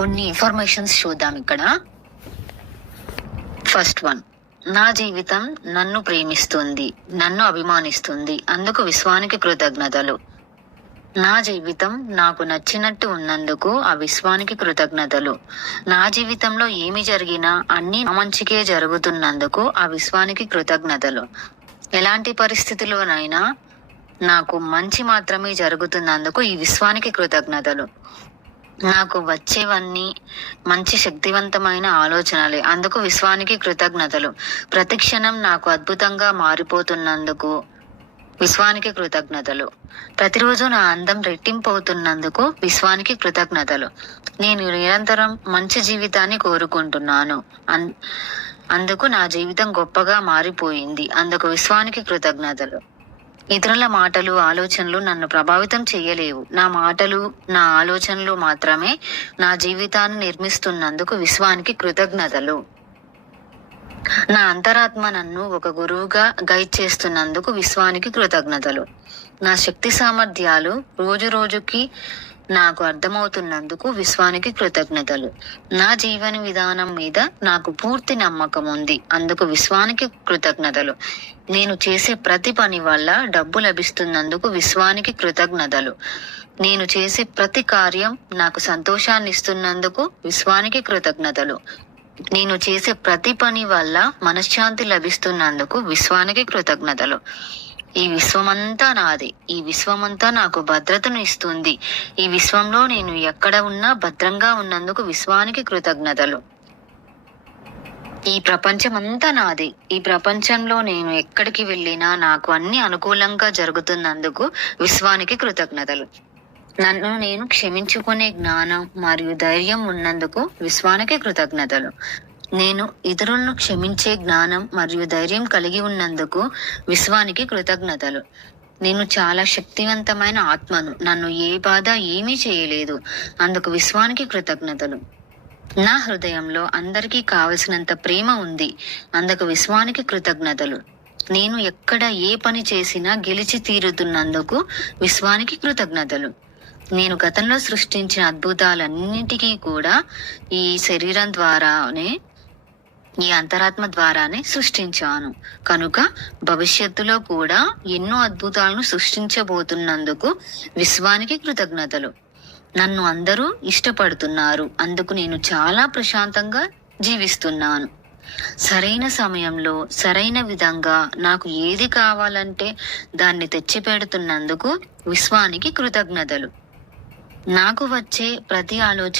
కొన్ని ఇన్ఫర్మేషన్స్ చూద్దాం ఇక్కడ. ఫస్ట్ వన్, నా జీవితం నన్ను ప్రేమిస్తుంది, నన్ను అభిమానిస్తుంది, అందుకు విశ్వానికి కృతజ్ఞతలు. నా జీవితం నాకు నచ్చినట్టు ఉన్నందుకు ఆ విశ్వానికి కృతజ్ఞతలు. నా జీవితంలో ఏమి జరిగినా అన్ని నా మంచికే జరుగుతున్నందుకు ఆ విశ్వానికి కృతజ్ఞతలు. ఎలాంటి పరిస్థితుల్లోనైనా నాకు మంచి మాత్రమే జరుగుతున్నందుకు ఈ విశ్వానికి కృతజ్ఞతలు. నాకు వచ్చేవన్నీ మంచి శక్తివంతమైన ఆలోచనలే, అందుకు విశ్వానికి కృతజ్ఞతలు. ప్రతి క్షణం నాకు అద్భుతంగా మారిపోతున్నందుకు విశ్వానికి కృతజ్ఞతలు. ప్రతిరోజు నా అందం రెట్టింపు అవుతున్నందుకు విశ్వానికి కృతజ్ఞతలు. నేను నిరంతరం మంచి జీవితాన్ని కోరుకుంటున్నాను, అందుకు నా జీవితం గొప్పగా మారిపోయింది, అందుకు విశ్వానికి కృతజ్ఞతలు. ఇతరుల మాటలు ఆలోచనలు నన్ను ప్రభావితం చేయలేవు. నా మాటలు నా ఆలోచనలు మాత్రమే నా జీవితాన్ని నిర్మిస్తున్నందుకు విశ్వానికి కృతజ్ఞతలు. నా అంతరాత్మ నన్ను ఒక గురువుగా గైడ్ చేస్తున్నందుకు విశ్వానికి కృతజ్ఞతలు. నా శక్తి సామర్థ్యాలు రోజు రోజుకి నాకు అర్థమవుతున్నందుకు విశ్వానికి కృతజ్ఞతలు. నా జీవన విధానం మీద నాకు పూర్తి నమ్మకం ఉంది, అందుకు విశ్వానికి కృతజ్ఞతలు. నేను చేసే ప్రతి పని వల్ల డబ్బు లభిస్తున్నందుకు విశ్వానికి కృతజ్ఞతలు. నేను చేసే ప్రతి కార్యం నాకు సంతోషాన్ని ఇస్తున్నందుకు విశ్వానికి కృతజ్ఞతలు. నేను చేసే ప్రతి పని వల్ల మనశ్శాంతి లభిస్తున్నందుకు విశ్వానికి కృతజ్ఞతలు. ఈ విశ్వమంతా నాదే, ఈ విశ్వమంతా నాకు భద్రతను ఇస్తుంది, ఈ విశ్వంలో నేను ఎక్కడ ఉన్నా భద్రంగా ఉన్నందుకు విశ్వానికి కృతజ్ఞతలు. ఈ ప్రపంచమంతా నాదే, ఈ ప్రపంచంలో నేను ఎక్కడికి వెళ్ళినా నాకు అన్ని అనుకూలంగా జరుగుతున్నందుకు విశ్వానికి కృతజ్ఞతలు. నన్ను నేను క్షమించుకునే జ్ఞానం మరియు ధైర్యం ఉన్నందుకు విశ్వానికి కృతజ్ఞతలు. నేను ఇతరులను క్షమించే జ్ఞానం మరియు ధైర్యం కలిగి ఉన్నందుకు విశ్వానికి కృతజ్ఞతలు. నేను చాలా శక్తివంతమైన ఆత్మను, నన్ను ఏ బాధ ఏమీ చేయలేదు, అందుకు విశ్వానికి కృతజ్ఞతలు. నా హృదయంలో అందరికీ కావలసినంత ప్రేమ ఉంది, అందుకు విశ్వానికి కృతజ్ఞతలు. నేను ఎక్కడ ఏ పని చేసినా గెలిచి తీరుతున్నందుకు విశ్వానికి కృతజ్ఞతలు. నేను గతంలో సృష్టించిన అద్భుతాలన్నిటికీ కూడా ఈ శరీరం ద్వారానే, ఈ అంతరాత్మ ద్వారానే సృష్టించాను, కనుక భవిష్యత్తులో కూడా ఎన్నో అద్భుతాలను సృష్టించబోతున్నందుకు విశ్వానికి కృతజ్ఞతలు. నన్ను అందరూ ఇష్టపడుతున్నారు, అందుకు నేను చాలా ప్రశాంతంగా జీవిస్తున్నాను. సరైన సమయంలో సరైన విధంగా నాకు ఏది కావాలంటే దాన్ని తెచ్చిపెడుతున్నందుకు విశ్వానికి కృతజ్ఞతలు. నాకు వచ్చే ప్రతి ఆలోచన